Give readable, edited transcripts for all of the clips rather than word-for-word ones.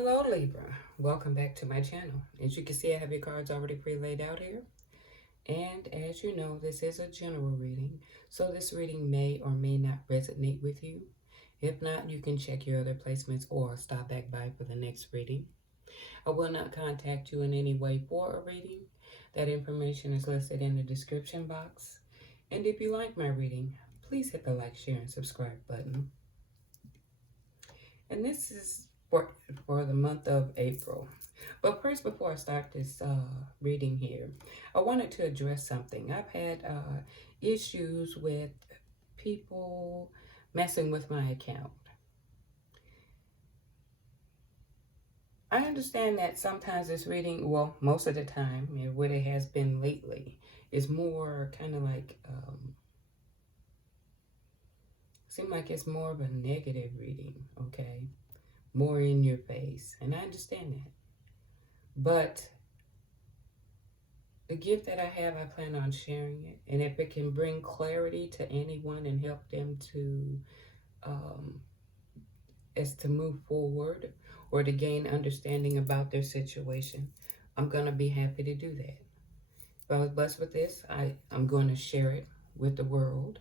Hello Libra, welcome back to my channel. As you can see, I have your cards already pre-laid out here. And as you know, this is a general reading, so this reading may or may not resonate with you. If not, you can check your other placements or stop back by for the next reading. I will not contact you in any way for a reading. That information is listed in the description box. And if you like my reading, please hit the like, share, and subscribe button. And this is for the month of April. But first, before I start this reading here, I wanted to address something. I've had issues with people messing with my account. I understand that sometimes this reading, well, most of the time, what it has been lately, is more kind of like, seem like it's more of a negative reading, okay? More in your face, and I understand that. But the gift that I have, I plan on sharing it. And if it can bring clarity to anyone and help them to, as to move forward or to gain understanding about their situation, I'm going to be happy to do that. If I was blessed with this, I'm going to share it with the world.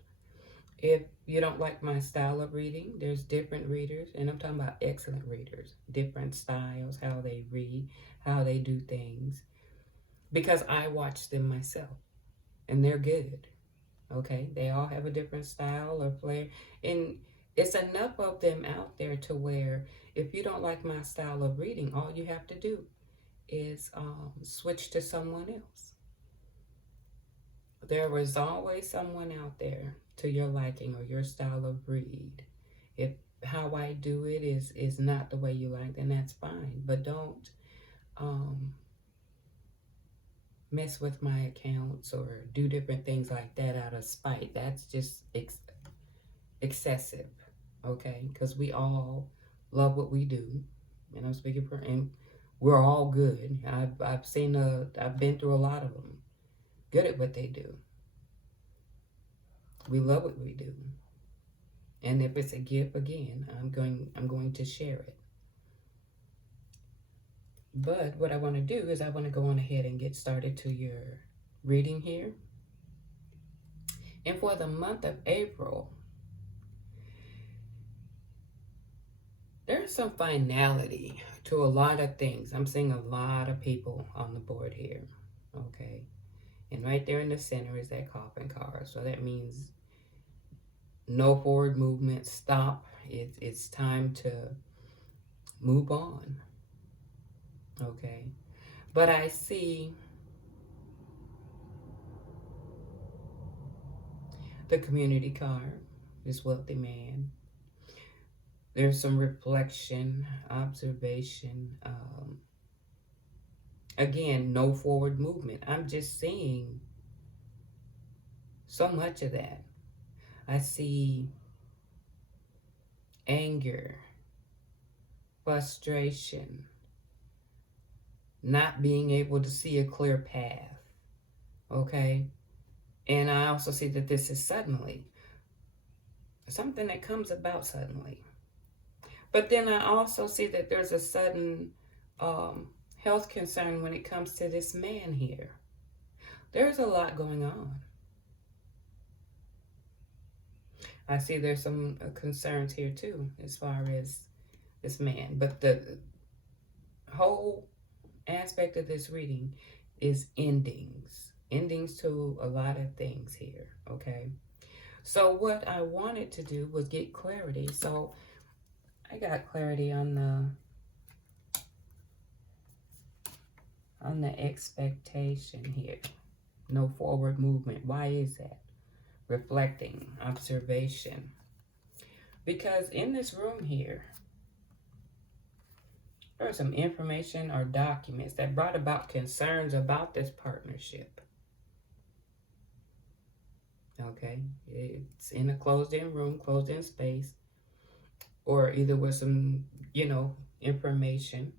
If you don't like my style of reading, there's different readers, and I'm talking about excellent readers, different styles, how they read, how they do things, because I watch them myself, and they're good, okay? They all have a different style or flair, and it's enough of them out there to where if you don't like my style of reading, all you have to do is switch to someone else. There is always someone out there to your liking or your style of read. If how I do it is not the way you like, then that's fine. But don't mess with my accounts or do different things like that out of spite. That's just excessive, okay? Because we all love what we do. And I'm speaking for, and we're all good. I've been through a lot of them. Good at what they do. We love what we do. And if it's a gift, again, I'm going to share it. But what I want to do is I want to go on ahead and get started to your reading here. And for the month of April, there's some finality to a lot of things. I'm seeing a lot of people on the board here, okay? And right there in the center is that coffin card. So that means no forward movement, stop. It's time to move on, okay? But I see the community card, this wealthy man. There's some reflection, observation. Again, no forward movement. I'm just seeing so much of that. I see anger, frustration, not being able to see a clear path, okay? And I also see that this is suddenly, something that comes about suddenly. But then I also see that there's a sudden health concern when it comes to this man here. There's a lot going on. I see there's some concerns here too, as far as this man. But the whole aspect of this reading is endings. Endings to a lot of things here, okay? So what I wanted to do was get clarity. So I got clarity on the expectation here. No forward movement. Why is that? Reflecting, observation. Because in this room here, there are some information or documents that brought about concerns about this partnership. Okay? It's in a closed-in room, closed-in space, or either with some, information.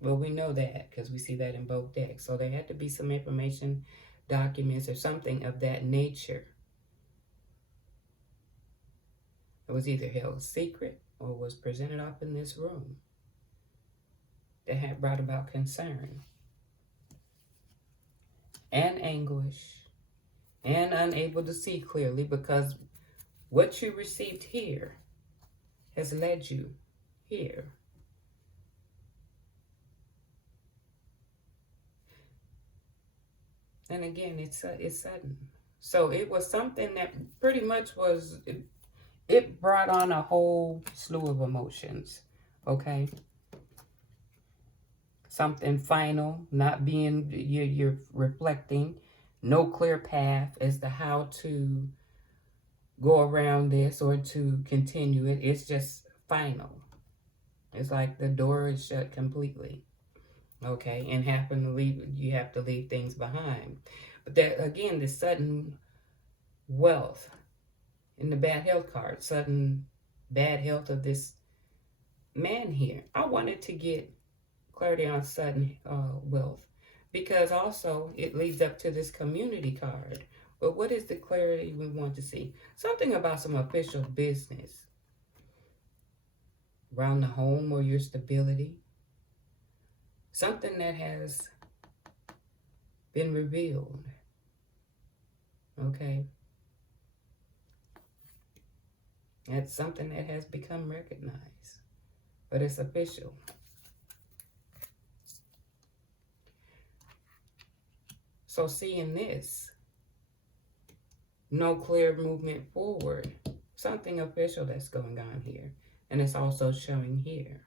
Well, we know that because we see that in both decks. So there had to be some information, documents, or something of that nature. It was either held secret or was presented up in this room. that had brought about concern and anguish and unable to see clearly, because what you received here has led you here. And again, it's sudden. So it was something that pretty much was, it brought on a whole slew of emotions, okay? Something final, not being, you're reflecting, no clear path as to how to go around this or to continue it. It's just final. It's like the door is shut completely, okay? And you have to leave things behind. But that, again, the sudden wealth in the bad health card, sudden bad health of this man here. I wanted to get clarity on sudden wealth, because also it leads up to this community card. But what is the clarity we want to see? Something about some official business around the home or your stability. Something that has been revealed, okay? That's something that has become recognized, but it's official. So seeing this, no clear movement forward, something official that's going on here. And it's also showing here.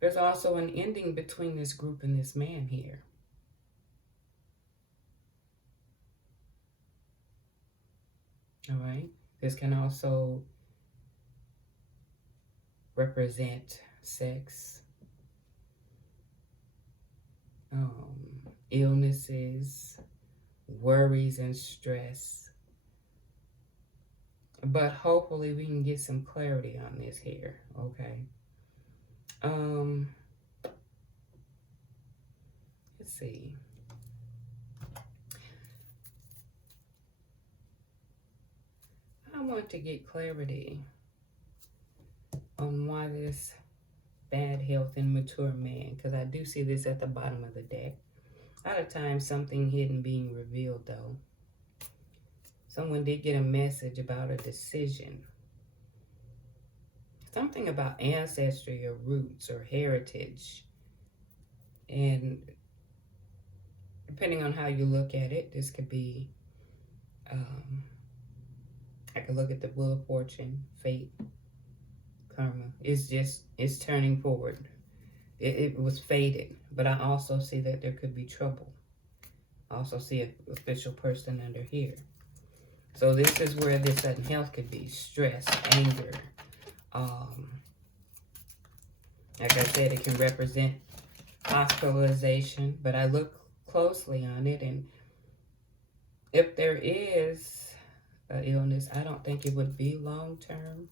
There's also an ending between this group and this man here. All right. This can also represent sex, illnesses, worries, and stress. But hopefully we can get some clarity on this here, okay? Let's see. I want to get clarity on why this bad health and mature man, because I do see this at the bottom of the deck. A lot of times something hidden being revealed, though. Someone did get a message about a decision. Something about ancestry or roots or heritage. And depending on how you look at it, this could be, I could look at the Wheel of Fortune, fate, karma. It's turning forward. It was fated, but I also see that there could be trouble. I also see an official person under here. So this is where this sudden health could be. Stress, anger. Like I said, it can represent hospitalization, but I look closely on it, and if there is an illness, I don't think it would be long-term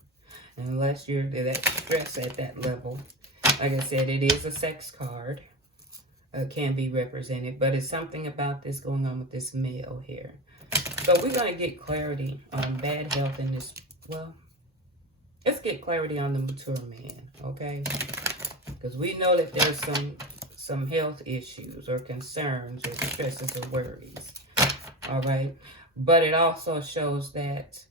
unless you're that stress at that level. Like I said, it is a sex card. Can be represented, but it's something about this going on with this male here. So we're going to get clarity on bad health in this. Well, let's get clarity on the mature man, okay? Because we know that there's some health issues or concerns or stresses or worries, all right? But it also shows that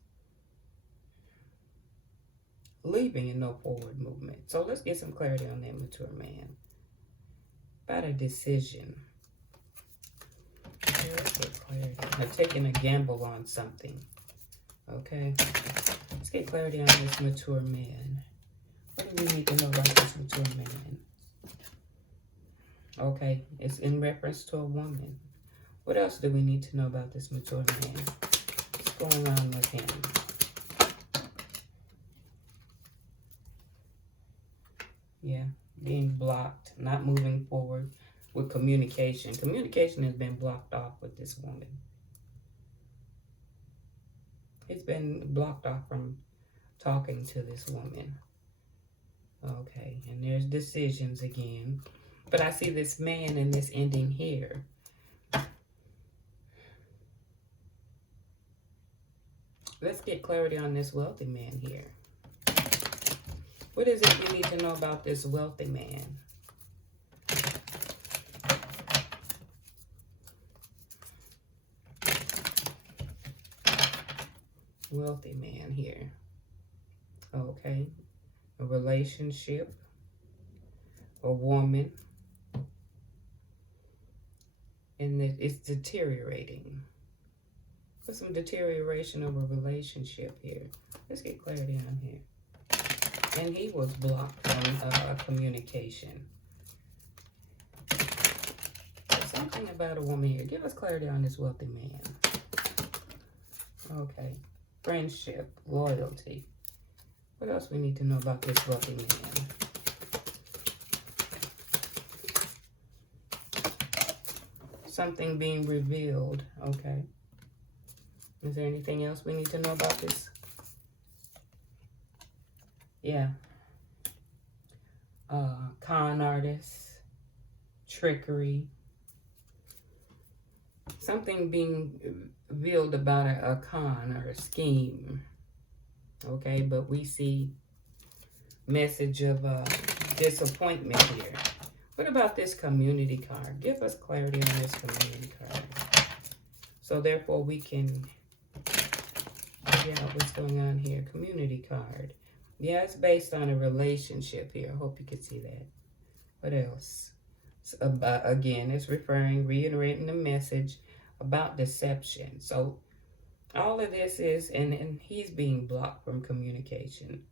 leaving and no forward movement. So let's get some clarity on that mature man. About a decision. Okay, let's get clarity. They're taking a gamble on something. Okay. Let's get clarity on this mature man. What do we need to know about this mature man? Okay, it's in reference to a woman. What else do we need to know about this mature man? What's going on with him? Yeah, being blocked, not moving forward with communication. Communication has been blocked off with this woman. It's been blocked off from talking to this woman. Okay, and there's decisions again. But I see this man and this ending here. Let's get clarity on this wealthy man here. What is it you need to know about this wealthy man? Wealthy man here. Okay. A relationship. A woman. And it's deteriorating. There's some deterioration of a relationship here. Let's get clarity on here. And he was blocked from communication. There's something about a woman here. Give us clarity on this wealthy man. Okay. Friendship, loyalty. What else we need to know about this wealthy man? Something being revealed. Okay. Is there anything else we need to know about this? Yeah. Con artist, trickery. Something being revealed about a con or a scheme. Okay, but we see message of disappointment here. What about this community card? Give us clarity on this community card. So therefore we can figure out what's going on here. Community card. Yeah, it's based on a relationship here. I hope you can see that. What else? Again, it's reiterating the message about deception. So all of this is, and he's being blocked from communication.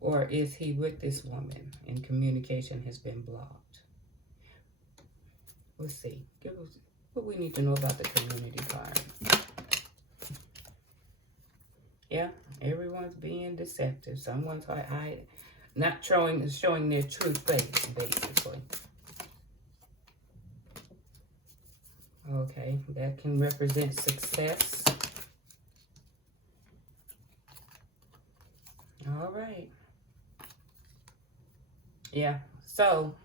Or is he with this woman and communication has been blocked? Let's see. Give us what we need to know about the community card. Yeah, everyone's being deceptive. Someone's not showing their true face, basically. Okay, that can represent success. All right. Yeah, so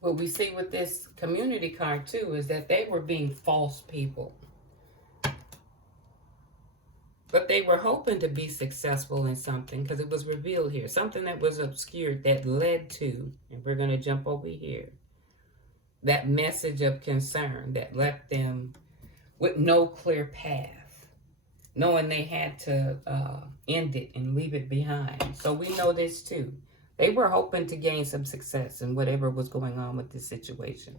what we see with this community card too is that they were being false people. But they were hoping to be successful in something because it was revealed here. Something that was obscured that led to, and we're going to jump over here, that message of concern that left them with no clear path, knowing they had to end it and leave it behind. So we know this too. They were hoping to gain some success in whatever was going on with this situation.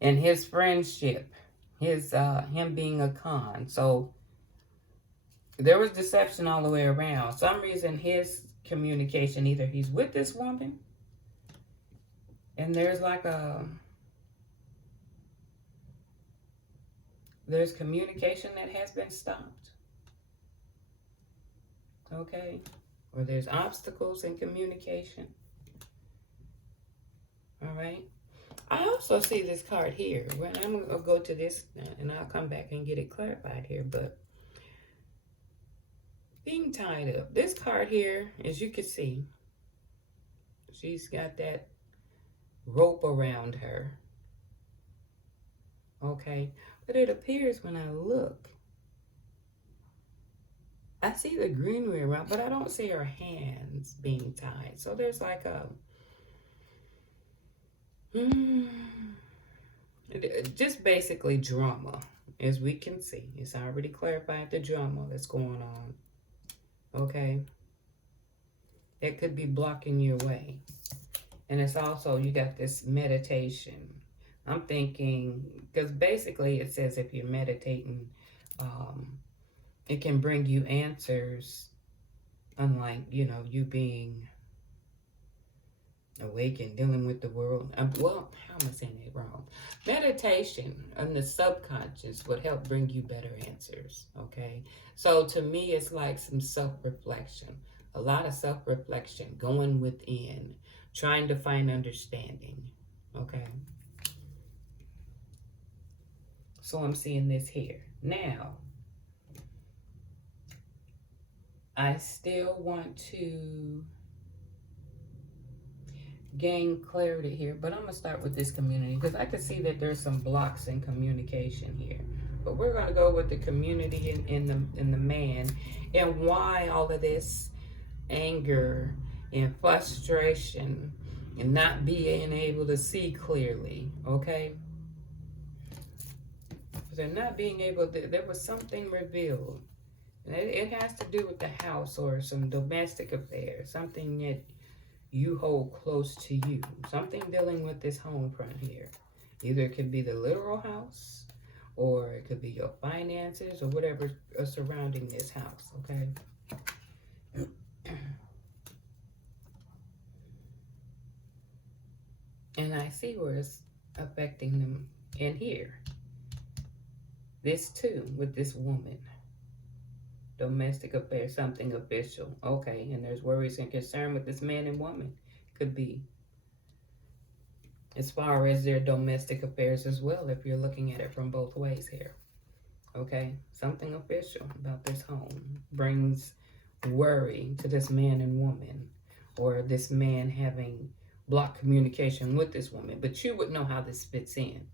And his friendship, him being a con. So there was deception all the way around. For some reason, his communication, either he's with this woman, and there's there's communication that has been stopped. Okay? Or there's obstacles in communication. All right? I also see this card here. When I'm going to go to this, and I'll come back and get it clarified here, but being tied up. This card here, as you can see, she's got that rope around her. Okay? But it appears when I look, I see the greenery around, but I don't see her hands being tied. So there's like a... just basically drama, as we can see. It's already clarified the drama that's going on. Okay? It could be blocking your way. And it's also, you got this meditation. I'm thinking, because basically it says if you're meditating, it can bring you answers, unlike, you being awake and dealing with the world. Well, how am I saying it wrong? Meditation and the subconscious would help bring you better answers, okay? So to me, it's like some self-reflection. A lot of self-reflection, going within, trying to find understanding, okay? So I'm seeing this here. Now, I still want to gain clarity here, but I'm going to start with this community because I can see that there's some blocks in communication here. But we're going to go with the community in the man, and why all of this anger and frustration and not being able to see clearly, okay? They're not being able to, there was something revealed. And it has to do with the house or some domestic affairs, something that you hold close to you, something dealing with this home front here. Either it could be the literal house, or it could be your finances, or whatever surrounding this house, okay? And I see where it's affecting them in here. This too, with this woman. Domestic affairs, something official. Okay, and there's worries and concern with this man and woman. Could be as far as their domestic affairs as well, if you're looking at it from both ways here. Okay, something official about this home brings worry to this man and woman, or this man having blocked communication with this woman. But you would know how this fits in.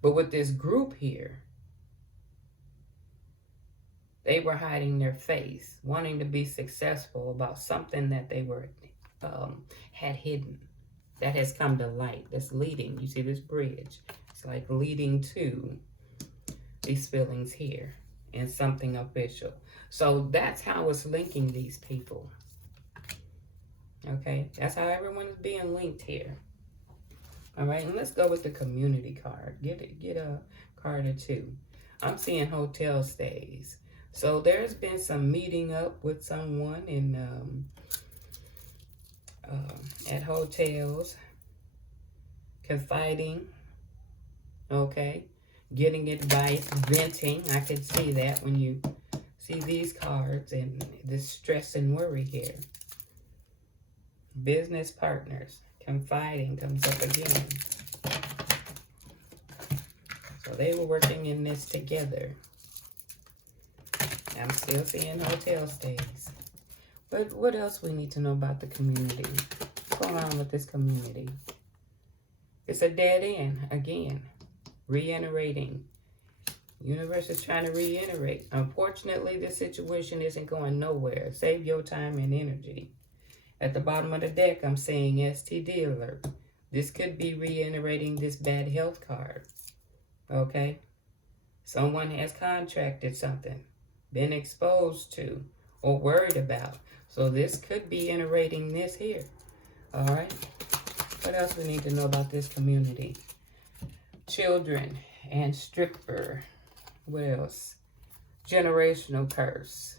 But with this group here, they were hiding their face, wanting to be successful about something that they were had hidden. That has come to light. That's leading. You see this bridge? It's like leading to these feelings here and something official. So that's how it's linking these people. Okay, that's how everyone is being linked here. All right, and let's go with the community card. Get a card or two. I'm seeing hotel stays. So there's been some meeting up with someone in at hotels, confiding, okay, getting advice, venting. I can see that when you see these cards, and this stress and worry here. Business partners, confiding comes up again. So they were working in this together. I'm still seeing hotel stays. But what else we need to know about the community? What's going on with this community? It's a dead end, again. Reiterating. Universe is trying to reiterate. Unfortunately, this situation isn't going nowhere. Save your time and energy. At the bottom of the deck, I'm saying STD alert. This could be reiterating this bad health card. Okay? Someone has contracted something, been exposed to, or worried about. So this could be iterating this here. All right? What else we need to know about this community? Children and stripper. What else? Generational curse.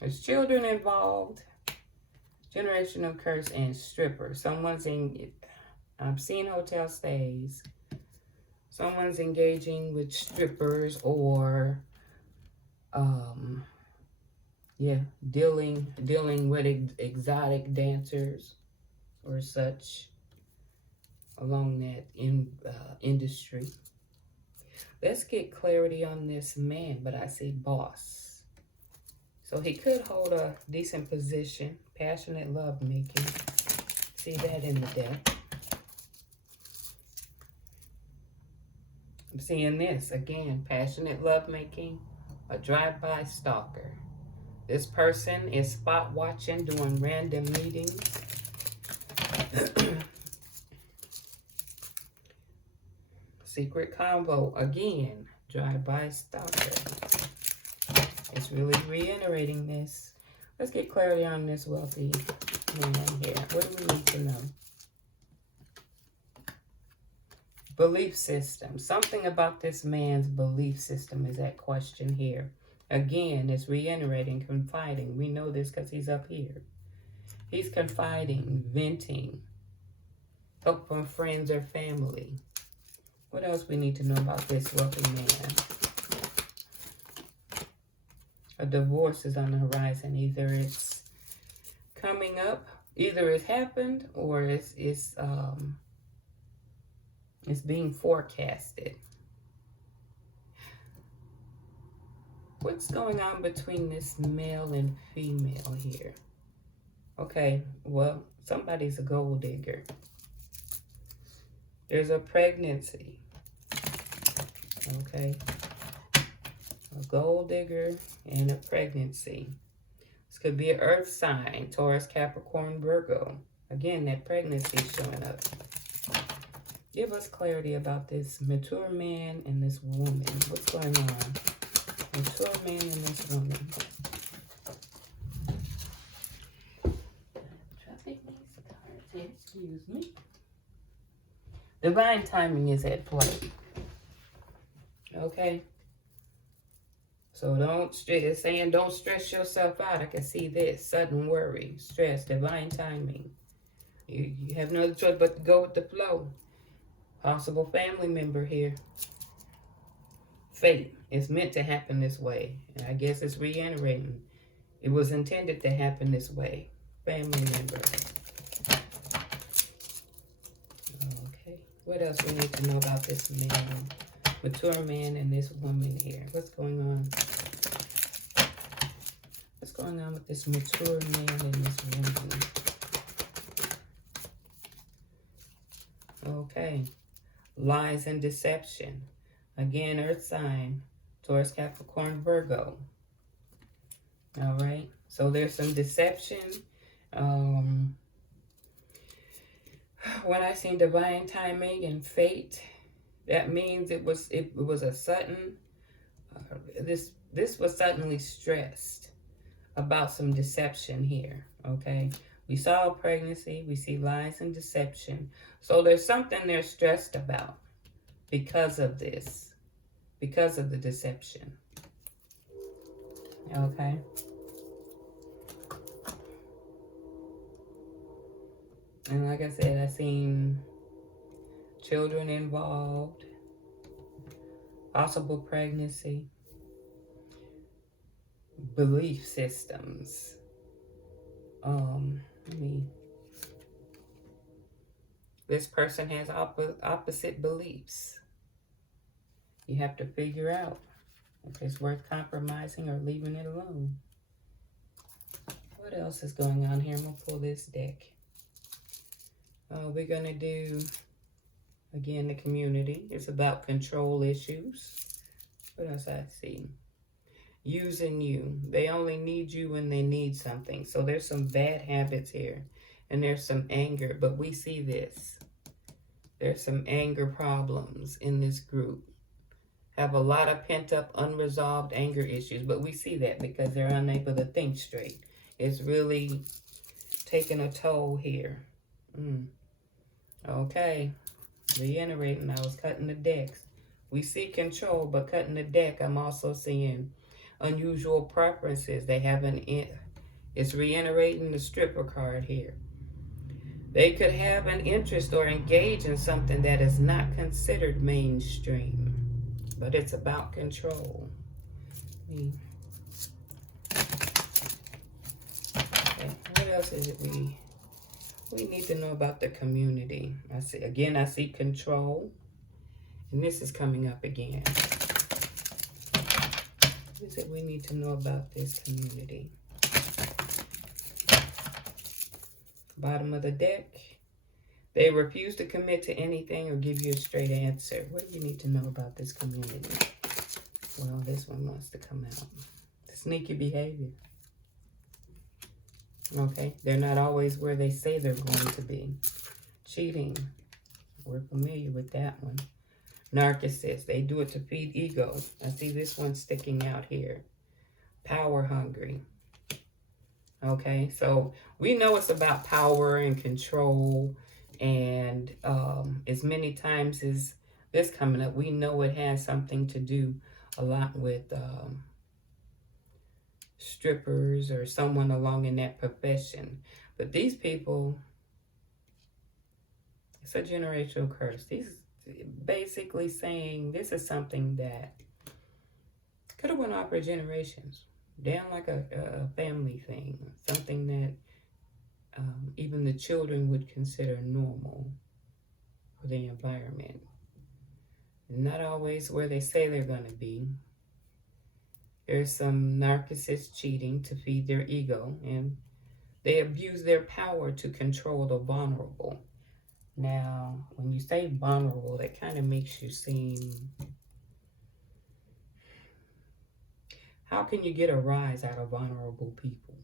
There's children involved. Generational curse and stripper. Someone's in, I'm seeing hotel stays. Someone's engaging with strippers, or dealing with exotic dancers or such along that industry. Let's get clarity on this man, but I see boss. So he could hold a decent position, passionate love making. See that in the deck. I'm seeing this again, passionate love making, a drive-by stalker. This person is spot watching, doing random meetings. Secret convo, again, drive-by stalker. It's really reiterating this. Let's get clarity on this wealthy man here. What do we need to know? Belief system. Something about this man's belief system is at question here. Again, it's reiterating, confiding. We know this because he's up here. He's confiding, venting, help from friends or family. What else we need to know about this wealthy man? A divorce is on the horizon. Either it's coming up, either it's happened, or it's being forecasted. What's going on between this male and female here? Okay, well, somebody's a gold digger. There's a pregnancy. Okay. A gold digger and a pregnancy. This could be an earth sign, Taurus, Capricorn, Virgo. Again, that pregnancy is showing up. Give us clarity about this mature man and this woman. What's going on? Mature man and this woman. Excuse me. Divine timing is at play. Okay? So it's saying don't stress yourself out. I can see this. Sudden worry, stress, divine timing. You have no other choice but to go with the flow. Possible family member here. Fate. It's meant to happen this way. And I guess it's reiterating. It was intended to happen this way. Family member. Okay. What else we need to know about this man? Mature man and this woman here. What's going on? What's going on with this mature man and this woman? Okay. Lies and deception. Again, earth sign. Taurus, Capricorn, Virgo. All right. So there's some deception. When I see divine timing and fate, that means it was a sudden. This was suddenly stressed about some deception here. Okay. We saw pregnancy. We see lies and deception. So there's something they're stressed about because of this, because of the deception. Okay. And like I said, I've seen children involved, possible pregnancy, belief systems. This person has opposite beliefs. You have to figure out if it's worth compromising or leaving it alone. What else is going on here? I'm going to pull this deck. We're going to do, again, the community. It's about control issues. What else I see? Using you. They only need you when they need something. So there's some bad habits here. And there's some anger. But we see this. There's some anger problems in this group. Have a lot of pent-up, unresolved anger issues. But we see that because they're unable to think straight. It's really taking a toll here. Okay. Reiterating, I was cutting the decks. We see control, but cutting the deck, I'm also seeing unusual preferences. They have it's reiterating the stripper card here. They could have an interest or engage in something that is not considered mainstream, but it's about control. Okay. What else is it we need to know about the community? I see control, and this is coming up again. What is it we need to know about this community? Bottom of the deck. They refuse to commit to anything or give you a straight answer. What do you need to know about this community? Well, this one wants to come out. Sneaky behavior. Okay, they're not always where they say they're going to be. Cheating. We're familiar with that one. Narcissists. They do it to feed ego. I see this one sticking out here. Power hungry. Okay, so we know it's about power and control. And as many times as this coming up, we know it has something to do a lot with strippers or someone along in that profession. But these people, it's a generational curse. These basically saying this is something that could have went on for generations, down like a family thing, something that even the children would consider normal for the environment. Not always where they say they're going to be. There's some narcissists cheating to feed their ego, and they abuse their power to control the vulnerable. Now, when you say vulnerable, that kind of makes you seem How can you get a rise out of vulnerable people?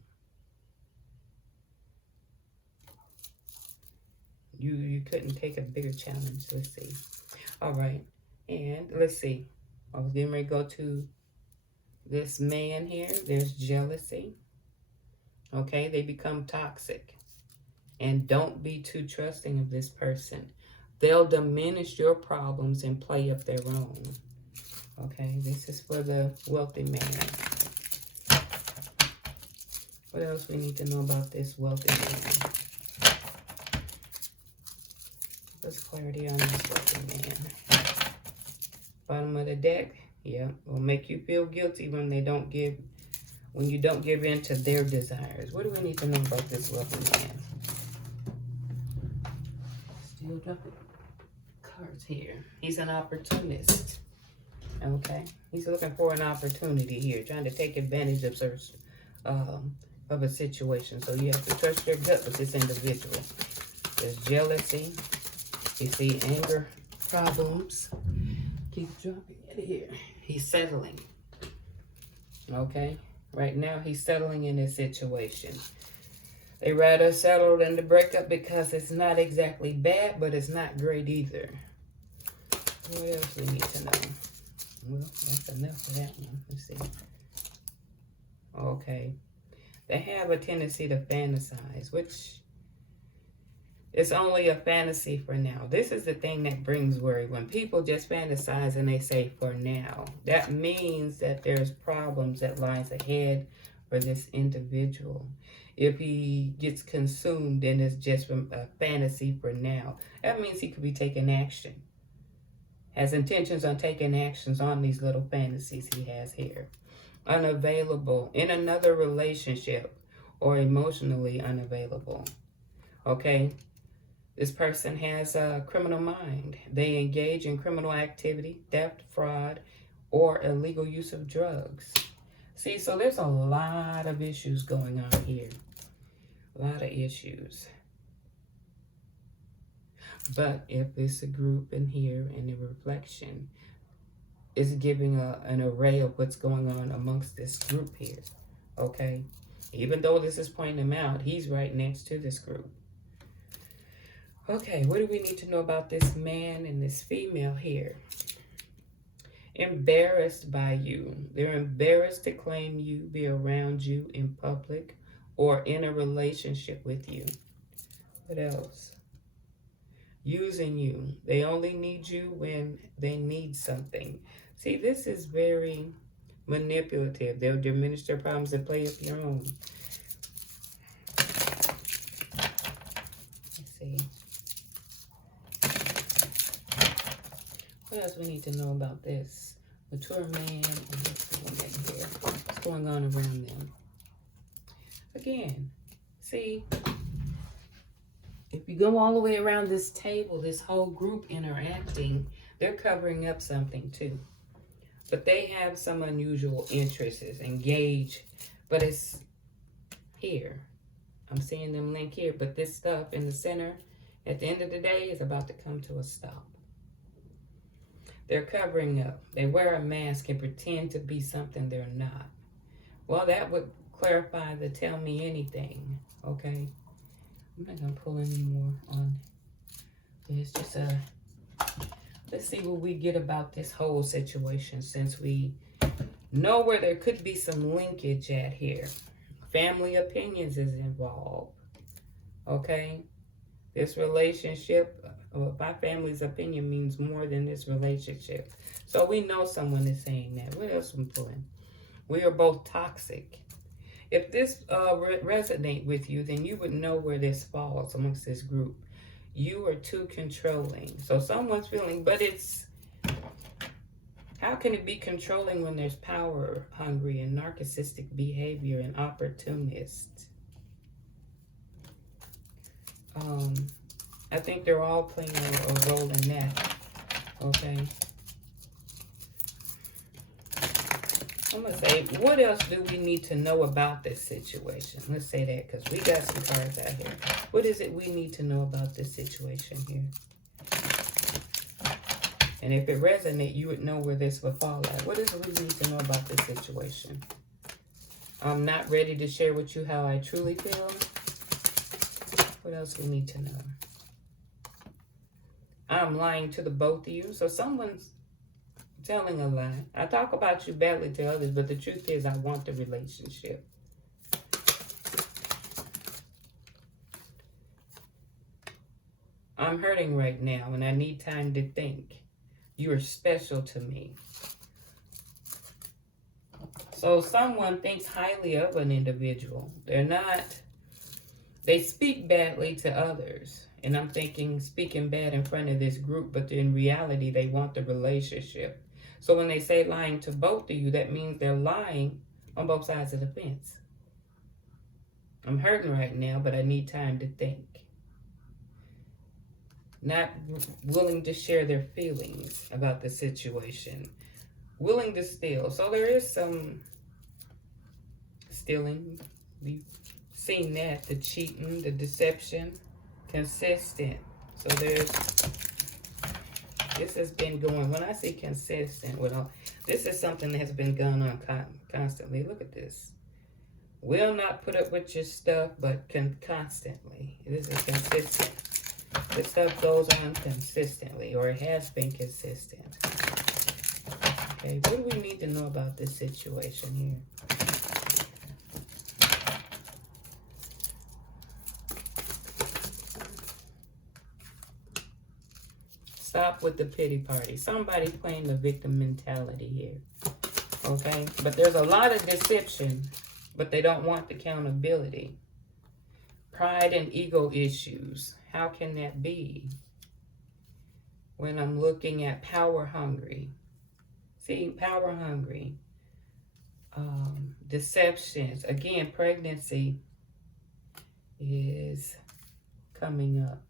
You couldn't take a bigger challenge. Let's see. All right. And let's see. I was getting ready to go to this man here. There's jealousy. Okay. They become toxic. And don't be too trusting of this person. They'll diminish your problems and play up their own. Okay. This is for the wealthy man. What else we need to know about this wealthy man? Let's clarity on this wealthy man. Bottom of the deck, yeah, will make you feel guilty when you don't give in to their desires. What do we need to know about this wealthy man? Still dropping cards here. He's an opportunist. Okay, he's looking for an opportunity here, trying to take advantage of a situation. So you have to trust your gut with this individual. There's jealousy. You see anger problems. Keep dropping it here. He's settling. Okay? Right now, he's settling in his situation. They rather settle than to break up because it's not exactly bad, but it's not great either. What else we need to know? Well, that's enough for that one. Let's see. Okay. They have a tendency to fantasize, which it's only a fantasy for now. This is the thing that brings worry. When people just fantasize and they say for now, that means that there's problems that lies ahead for this individual. If he gets consumed and it's just a fantasy for now, that means he could be taking action. Has intentions on taking actions on these little fantasies he has here. Unavailable in another relationship or emotionally unavailable. Okay? This person has a criminal mind. They engage in criminal activity, theft, fraud, or illegal use of drugs. See, so there's a lot of issues going on here. A lot of issues. But if it's a group in here and the reflection is giving an array of what's going on amongst this group here, okay? Even though this is pointing him out, he's right next to this group. Okay, what do we need to know about this man and this female here? Embarrassed by you. They're embarrassed to claim you, be around you in public, or in a relationship with you. What else? Using you. They only need you when they need something. See, this is very manipulative. They'll diminish their problems and play up your own. Let's see. What else we need to know about this? Mature man and this woman here. What's going on around them? Again, see, if you go all the way around this table, this whole group interacting, they're covering up something too. But they have some unusual interests, engaged, but it's here. I'm seeing them link here, but this stuff in the center, at the end of the day, is about to come to a stop. They're covering up. They wear a mask and pretend to be something they're not. Well, that would clarify the tell me anything, okay? I'm not going to pull any more on this. Just let's see what we get about this whole situation, since we know where there could be some linkage at here. Family opinions is involved, okay? This relationship, my family's opinion means more than this relationship. So we know someone is saying that. What else am I pulling? We are both toxic. If this resonate with you, then you would know where this falls amongst this group. You are too controlling. So someone's feeling, but it's, how can it be controlling when there's power hungry and narcissistic behavior and opportunists? I think they're all playing a role in that, okay? I'm going to say, what else do we need to know about this situation? Let's say that, because we got some cards out here. What is it we need to know about this situation here? And if it resonates, you would know where this will fall at. What is it we need to know about this situation? I'm not ready to share with you how I truly feel. What else we need to know? I'm lying to the both of you. So someone's telling a lie. I talk about you badly to others, but the truth is I want the relationship. I'm hurting right now and I need time to think. You are special to me. So someone thinks highly of an individual. They speak badly to others. And I'm thinking speaking bad in front of this group, but in reality, they want the relationship. So when they say lying to both of you, that means they're lying on both sides of the fence. I'm hurting right now, but I need time to think. Not willing to share their feelings about the situation. Willing to steal. So there is some stealing. We've seen that. The cheating, the deception. Consistent. So this has been going. When I say consistent, this is something that has been going on constantly. Look at this. Will not put up with your stuff, but constantly. This is consistent. This stuff goes on consistently, or it has been consistent. Okay, what do we need to know about this situation here? Stop with the pity party. Somebody's playing the victim mentality here. Okay, but there's a lot of deception, but they don't want accountability. Pride and ego issues. How can that be? When I'm looking at power hungry. See, power hungry. Deceptions. Again, pregnancy is coming up.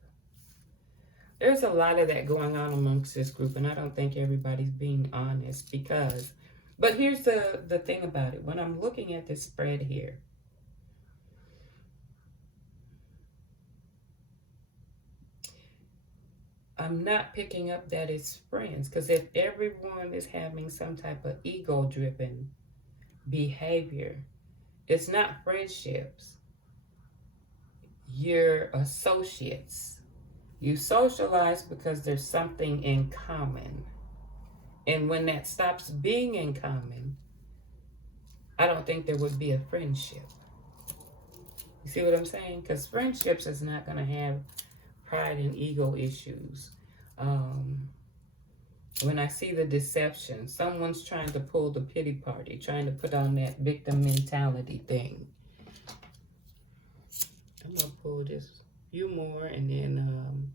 There's a lot of that going on amongst this group, and I don't think everybody's being honest because... But here's the thing about it. When I'm looking at this spread here, I'm not picking up that it's friends. Because if everyone is having some type of ego-driven behavior, it's not friendships. You're associates. You socialize because there's something in common. And when that stops being in common, I don't think there would be a friendship. You see what I'm saying? Because friendships is not going to have pride and ego issues. When I see the deception, someone's trying to pull the pity party, trying to put on that victim mentality thing. I'm going to pull this few more and then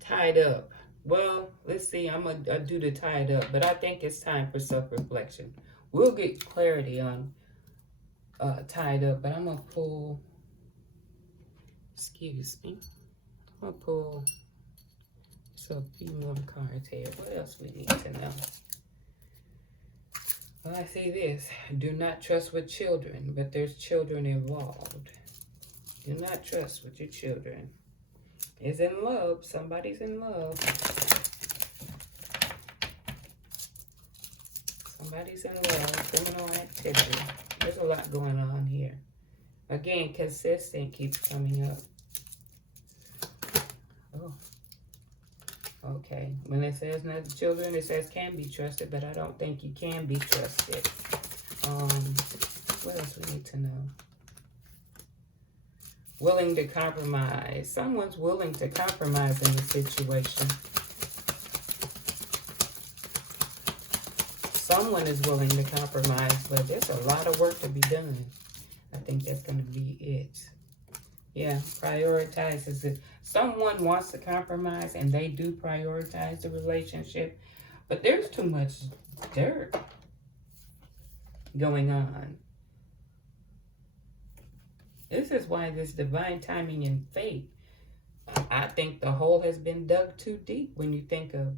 tied up. Well, let's see. I'm going to do the tied up, but I think it's time for self-reflection. We'll get clarity on tied up, but I'm going to pull, excuse me. I'm going to pull a few more cards here. What else we need to know? Well, I see this. Do not trust with children, but there's children involved. Do not trust with your children. Is in love. Somebody's in love. Somebody's in love. Criminal activity. There's a lot going on here. Again, consistent keeps coming up. Oh. Okay. When it says not the children, it says can be trusted, but I don't think you can be trusted. What else we need to know? Willing to compromise. Someone's willing to compromise in the situation. Someone is willing to compromise, but there's a lot of work to be done. I think that's going to be it. Yeah, prioritizes it. Someone wants to compromise, and they do prioritize the relationship, but there's too much dirt going on. This is why this divine timing and fate, I think the hole has been dug too deep when you think of,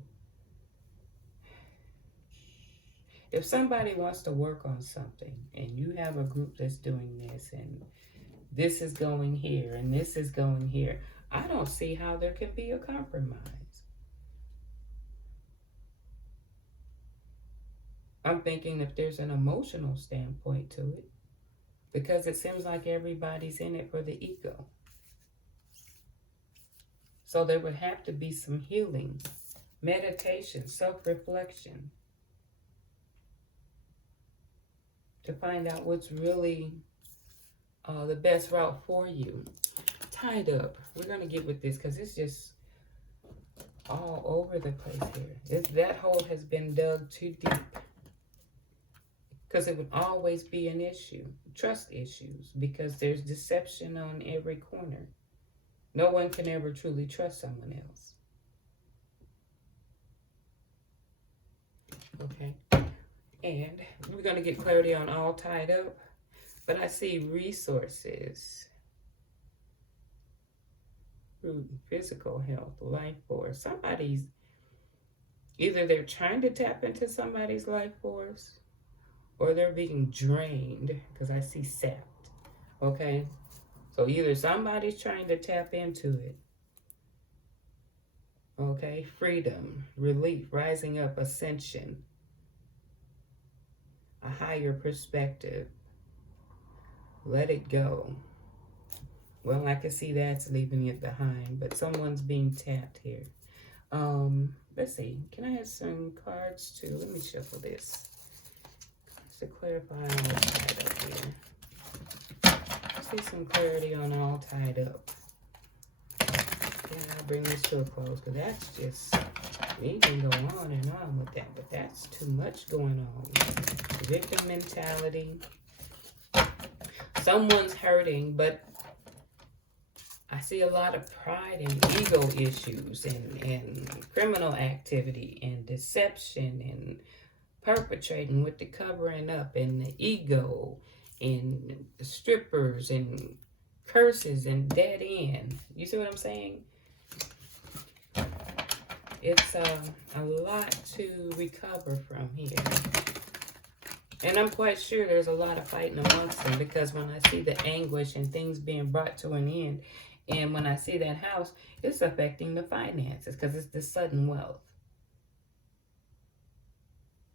if somebody wants to work on something and you have a group that's doing this and this is going here and this is going here, I don't see how there can be a compromise. I'm thinking if there's an emotional standpoint to it, because it seems like everybody's in it for the ego. So there would have to be some healing, meditation, self-reflection to find out what's really the best route for you. Tied up. We're going to get with this because it's just all over the place here. That hole has been dug too deep. Because it would always be an issue. Trust issues. Because there's deception on every corner. No one can ever truly trust someone else. Okay. And we're going to get clarity on all tied up. But I see resources. Physical health, life force. Somebody's, either they're trying to tap into somebody's life force, or they're being drained, because I see sapped. Okay? So either somebody's trying to tap into it. Okay? Freedom, relief, rising up, ascension, a higher perspective. Let it go. Well, I can see that's leaving it behind, but someone's being tapped here. Let's see. Can I have some cards too? Let me shuffle this. Just to clarify all tied up here. See some clarity on all tied up. Yeah, I'll bring this to a close, because that's just, we can go on and on with that, but that's too much going on. Victim mentality. Someone's hurting, but I see a lot of pride and ego issues and criminal activity and deception and perpetrating with the covering up and the ego and strippers and curses and dead end. You see what I'm saying? It's a lot to recover from here. And I'm quite sure there's a lot of fighting amongst them, because when I see the anguish and things being brought to an end, and when I see that house, it's affecting the finances, because it's the sudden wealth.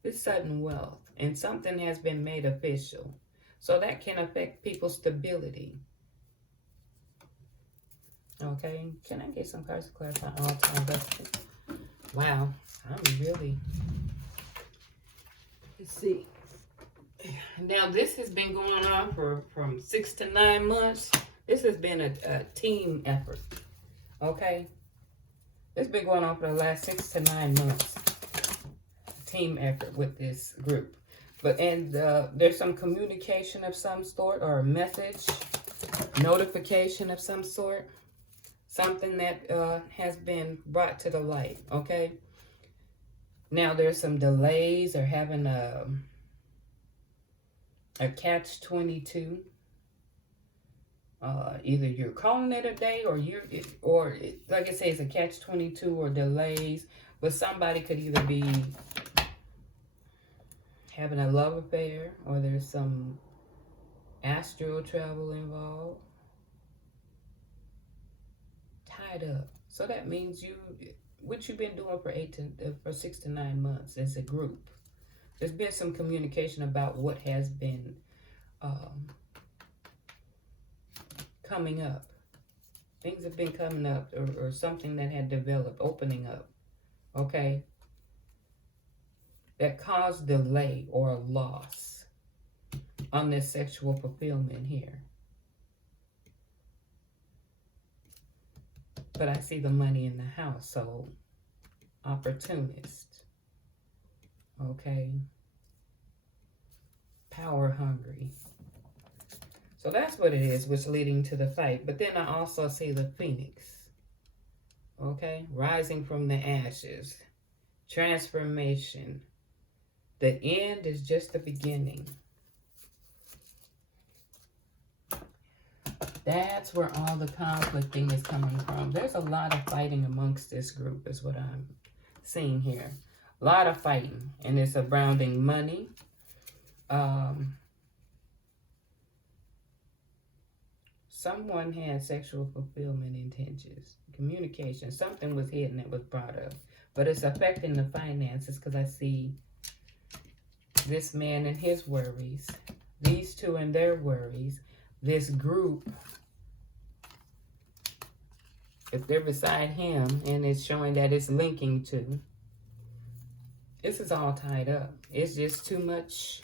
It's sudden wealth. And something has been made official. So that can affect people's stability. Okay. Can I get some cards to clarify all time? Wow. I'm really... Let's see. Now, this has been going on from 6 to 9 months. This has been a team effort, okay? It's been going on for the last 6 to 9 months. Team effort with this group. And there's some communication of some sort, or a message, notification of some sort. Something that has been brought to the light, okay? Now, there's some delays, or having a catch-22. Either you're calling it a day, or like I say, it's a catch-22 or delays. But somebody could either be having a love affair, or there's some astral travel involved. Tied up. So that means what you've been doing for 6 to 9 months as a group. There's been some communication about what has been coming up. Things have been coming up, or something that had developed, opening up. Okay? That caused delay or a loss on this sexual fulfillment here. But I see the money in the house, so opportunist. Okay? Power hungry. So that's what it is, which leading to the fight. But then I also see the phoenix. Okay? Rising from the ashes. Transformation. The end is just the beginning. That's where all the conflicting is coming from. There's a lot of fighting amongst this group, is what I'm seeing here. A lot of fighting. And it's surrounding money. Someone had sexual fulfillment intentions. Communication. Something was hidden that was brought up. But it's affecting the finances, because I see this man and his worries, these two and their worries, this group, if they're beside him and it's showing that it's linking to, this is all tied up. It's just too much.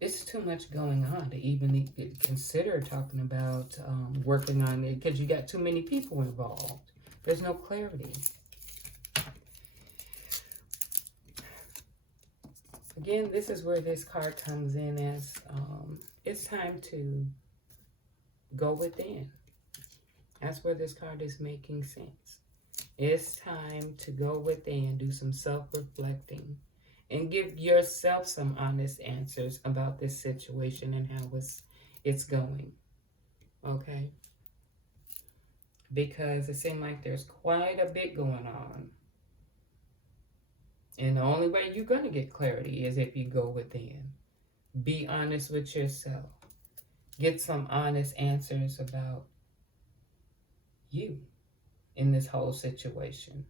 It's too much going on to even consider talking about working on it, because you got too many people involved. There's no clarity. Again, this is where this card comes in as it's time to go within. That's where this card is making sense. It's time to go within, do some self-reflecting, and give yourself some honest answers about this situation and how it's going. Okay? Because it seems like there's quite a bit going on. And the only way you're going to get clarity is if you go within. Be honest with yourself. Get some honest answers about you in this whole situation.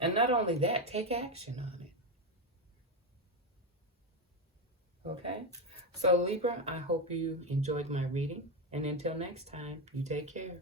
And not only that, take action on it. Okay? So Libra, I hope you enjoyed my reading. And until next time, you take care.